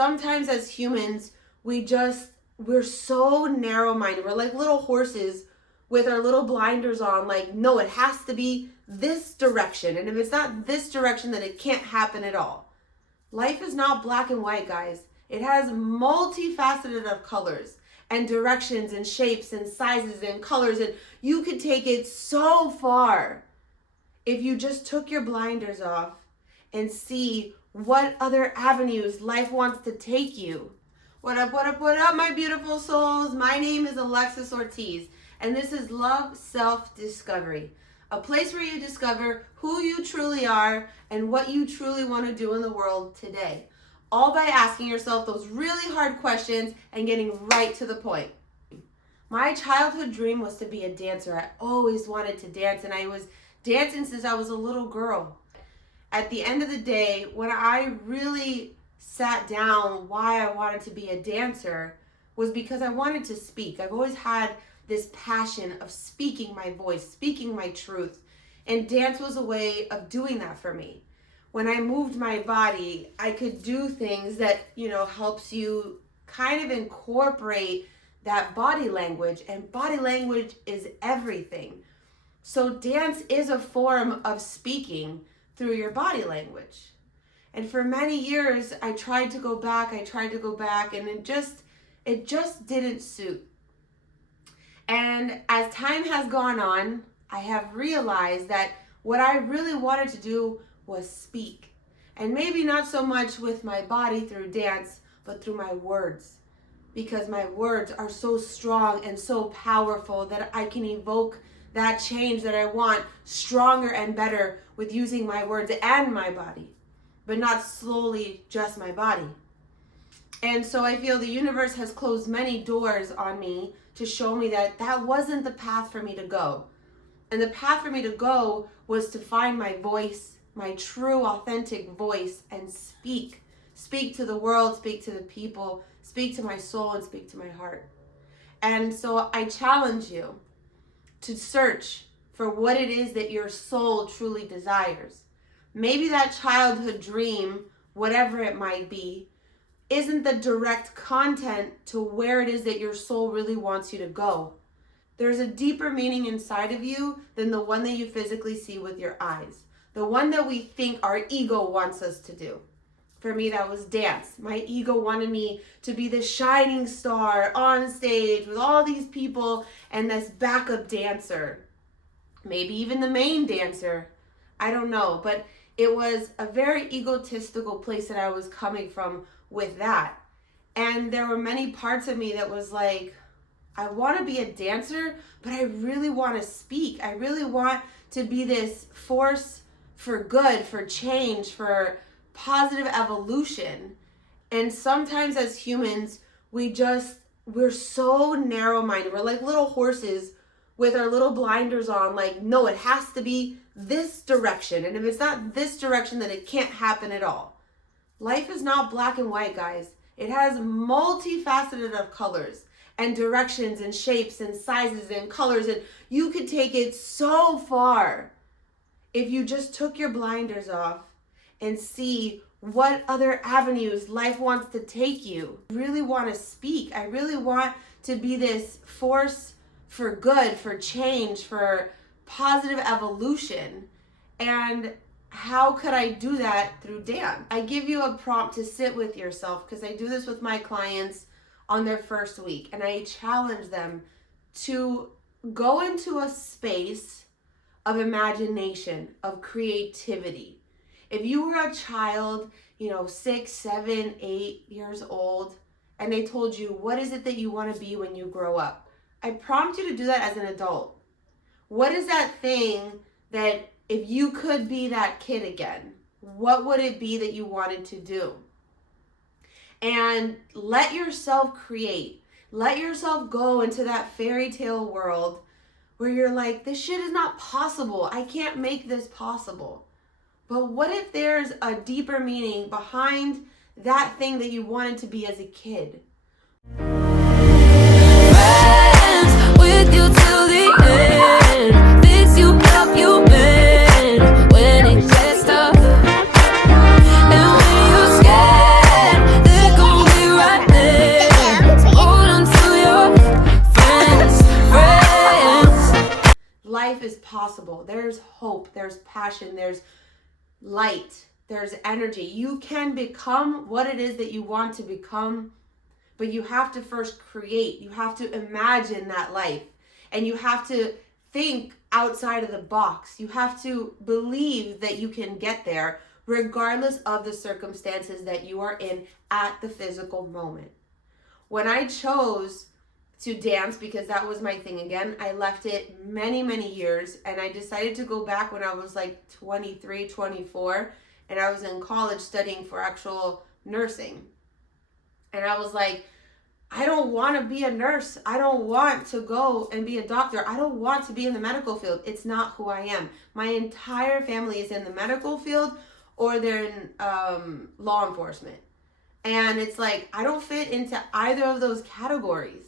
sometimes as humans, we're so narrow-minded. We're like little horses with our little blinders on, like, no, it has to be this direction. And if it's not this direction, then it can't happen at all. Life is not black and white, guys. It has multifaceted of colors and directions and shapes and sizes and colors, and you could take it so far if you just took your blinders off and see what other avenues life wants to take you. What up, what up, what up, my beautiful souls? My name is Alexis Ortiz, and this is Love Self-Discovery, a place where you discover who you truly are and what you truly want to do in the world today, all by asking yourself those really hard questions and getting right to the point. My childhood dream was to be a dancer. I always wanted to dance, and I was dancing since I was a little girl. At the end of the day, when I really sat down why I wanted to be a dancer was because I wanted to speak. I've always had this passion of speaking my voice, speaking my truth, and dance was a way of doing that for me. When I moved my body, I could do things that, helps you kind of incorporate that body language, and body language is everything. So dance is a form of speaking through your body language. And for many years, I tried to go back, and it just didn't suit. And as time has gone on, I have realized that what I really wanted to do was speak. And maybe not so much with my body through dance, but through my words. Because my words are so strong and so powerful that I can evoke that change that I want stronger and better with using my words and my body, but not solely just my body. And so I feel the universe has closed many doors on me to show me that that wasn't the path for me to go. And the path for me to go was to find my voice, my true authentic voice, and speak. Speak to the world, speak to the people, speak to my soul, and speak to my heart. And so I challenge you to search for what it is that your soul truly desires. Maybe that childhood dream, whatever it might be, isn't the direct content to where it is that your soul really wants you to go. There's a deeper meaning inside of you than the one that you physically see with your eyes, the one that we think our ego wants us to do. For me, that was dance. My ego wanted me to be the shining star on stage with all these people and this backup dancer. Maybe even the main dancer. I don't know. But it was a very egotistical place that I was coming from with that. And there were many parts of me that was like, I want to be a dancer, but I really want to speak. I really want to be this force for good, for change, for positive evolution. And sometimes as humans, we're so narrow-minded. We're like little horses with our little blinders on, like, no, it has to be this direction. And if it's not this direction, then it can't happen at all. Life is not black and white, guys. It has multifaceted of colors and directions and shapes and sizes and colors, and you could take it so far if you just took your blinders off and see what other avenues life wants to take you. I really want to speak. I really want to be this force for good, for change, for positive evolution. And how could I do that through dance? I give you a prompt to sit with yourself, because I do this with my clients on their first week, and I challenge them to go into a space of imagination, of creativity. If you were a child, 6, 7, 8 years old, and they told you, what is it that you want to be when you grow up? I prompt you to do that as an adult. What is that thing that if you could be that kid again, what would it be that you wanted to do? And let yourself create. Let yourself go into that fairy tale world where you're like, this shit is not possible. I can't make this possible. But what if there's a deeper meaning behind that thing that you wanted to be as a kid? Friends with you till the end. Fix you up, you bend when it gets tough. And when you're scared, they're gonna possible. There's hope, there's passion, there's light, there's energy. You can become what it is that you want to become, but you have to first create. You have to imagine that life, and you have to think outside of the box. You have to believe that you can get there regardless of the circumstances that you are in at the physical moment. When I chose to dance, because that was my thing again, I left it many, many years, and I decided to go back when I was like 23, 24, and I was in college studying for actual nursing. And I was like, I don't want to be a nurse. I don't want to go and be a doctor. I don't want to be in the medical field. It's not who I am. My entire family is in the medical field, or they're in law enforcement. And it's like, I don't fit into either of those categories.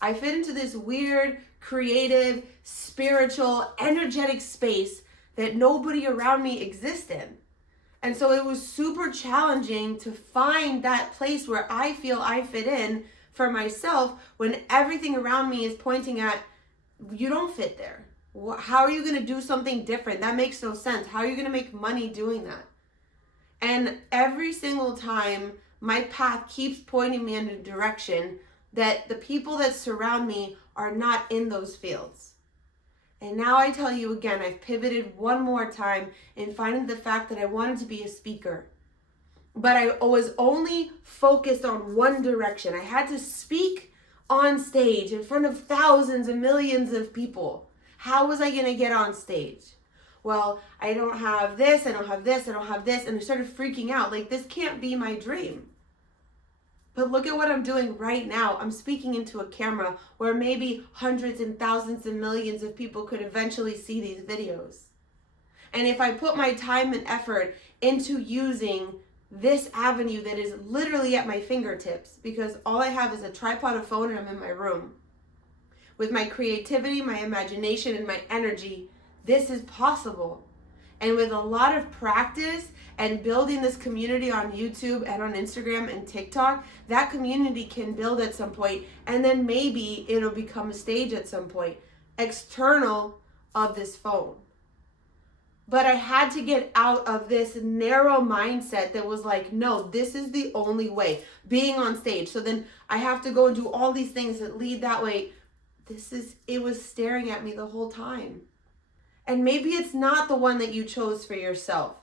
I fit into this weird, creative, spiritual, energetic space that nobody around me exists in. And so it was super challenging to find that place where I feel I fit in for myself when everything around me is pointing at, you don't fit there. How are you going to do something different? That makes no sense. How are you going to make money doing that? And every single time, my path keeps pointing me in a direction that the people that surround me are not in those fields. And now I tell you again, I've pivoted one more time in finding the fact that I wanted to be a speaker. But I was only focused on one direction. I had to speak on stage in front of thousands and millions of people. How was I going to get on stage? Well, I don't have this, I don't have this, I don't have this. And I started freaking out. Like, this can't be my dream. But look at what I'm doing right now. I'm speaking into a camera where maybe hundreds and thousands and millions of people could eventually see these videos. And if I put my time and effort into using this avenue that is literally at my fingertips, because all I have is a tripod, a phone, and I'm in my room. With my creativity, my imagination, and my energy, this is possible. And with a lot of practice and building this community on YouTube and on Instagram and TikTok, that community can build at some point, and then maybe it'll become a stage at some point, external of this phone. But I had to get out of this narrow mindset that was like, no, this is the only way, being on stage. So then I have to go and do all these things that lead that way. It was staring at me the whole time. And maybe it's not the one that you chose for yourself,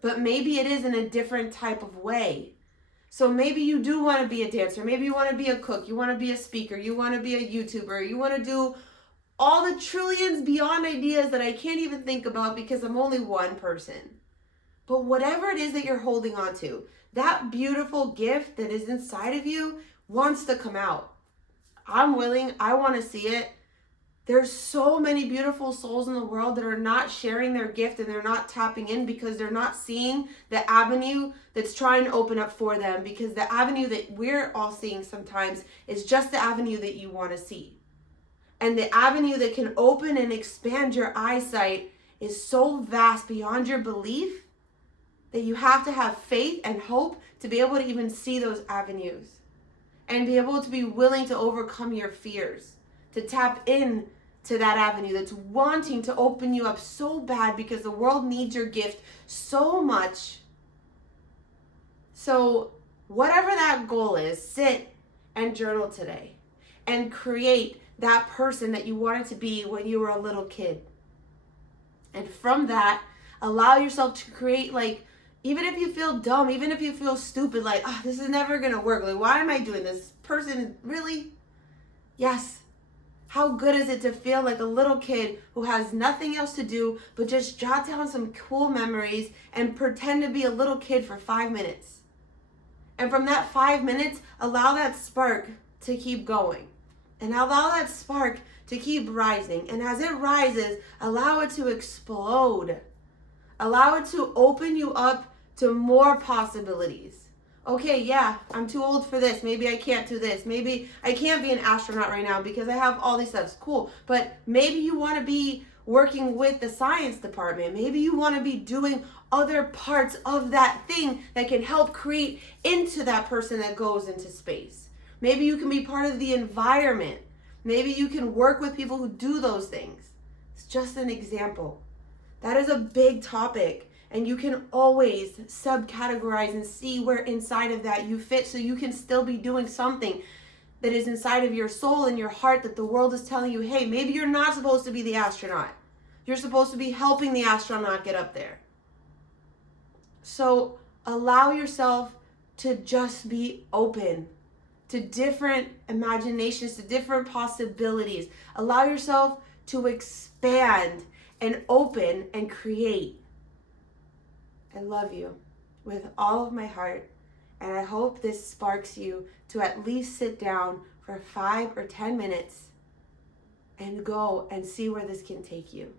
but maybe it is in a different type of way. So maybe you do want to be a dancer. Maybe you want to be a cook. You want to be a speaker. You want to be a YouTuber. You want to do all the trillions beyond ideas that I can't even think about because I'm only one person. But whatever it is that you're holding on to, that beautiful gift that is inside of you wants to come out. I'm willing. I want to see it. There's so many beautiful souls in the world that are not sharing their gift, and they're not tapping in because they're not seeing the avenue that's trying to open up for them, because the avenue that we're all seeing sometimes is just the avenue that you want to see. And the avenue that can open and expand your eyesight is so vast beyond your belief that you have to have faith and hope to be able to even see those avenues and be able to be willing to overcome your fears, to tap in to that avenue that's wanting to open you up so bad because the world needs your gift so much. So whatever that goal is, sit and journal today and create that person that you wanted to be when you were a little kid. And from that, allow yourself to create, like, even if you feel dumb, even if you feel stupid, like, oh, this is never gonna work. Like, why am I doing this? Person, really? Yes. How good is it to feel like a little kid who has nothing else to do but just jot down some cool memories and pretend to be a little kid for 5 minutes? And from that 5 minutes, allow that spark to keep going. And allow that spark to keep rising. And as it rises, allow it to explode. Allow it to open you up to more possibilities. Okay, yeah, I'm too old for this. Maybe I can't do this. Maybe I can't be an astronaut right now because I have all these stuff. Cool. But maybe you want to be working with the science department. Maybe you want to be doing other parts of that thing that can help create into that person that goes into space. Maybe you can be part of the environment. Maybe you can work with people who do those things. It's just an example. That is a big topic, and you can always subcategorize and see where inside of that you fit, so you can still be doing something that is inside of your soul and your heart that the world is telling you, hey, maybe you're not supposed to be the astronaut. You're supposed to be helping the astronaut get up there. So allow yourself to just be open to different imaginations, to different possibilities. Allow yourself to expand and open and create. I love you with all of my heart, and I hope this sparks you to at least sit down for 5 or 10 minutes and go and see where this can take you.